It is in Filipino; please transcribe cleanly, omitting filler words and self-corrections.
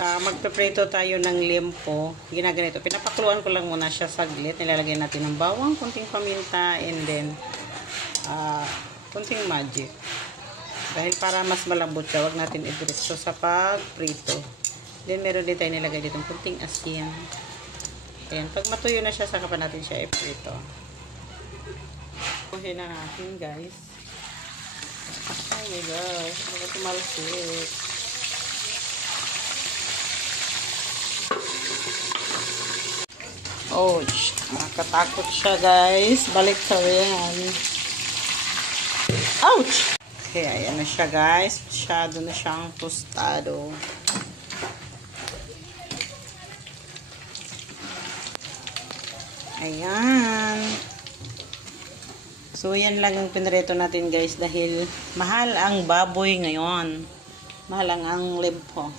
Magpiprito tayo ng limpo. Ginaganito. Pinapakuluan ko lang muna siya saglit. Nilalagay natin ng bawang, kunting paminta, and then kunting magic. Dahil para mas malambot siya, huwag natin i-diretso sa pagprito. Then meron din tayo nilagay dito kunting asin. Ayan. Pag matuyo na siya, saka pa natin siya i-prito. Kuhin na natin, guys. Oh my gosh. Baka tumalsik. Ouch. Nakakatakot siya, guys. Balik sa yan. Ouch! Okay, ayan na siya, guys. Masyado na siyang tostado. Ayan. So, yan lang ang pinreto natin, guys. Dahil mahal ang baboy ngayon. Mahal ang limpo.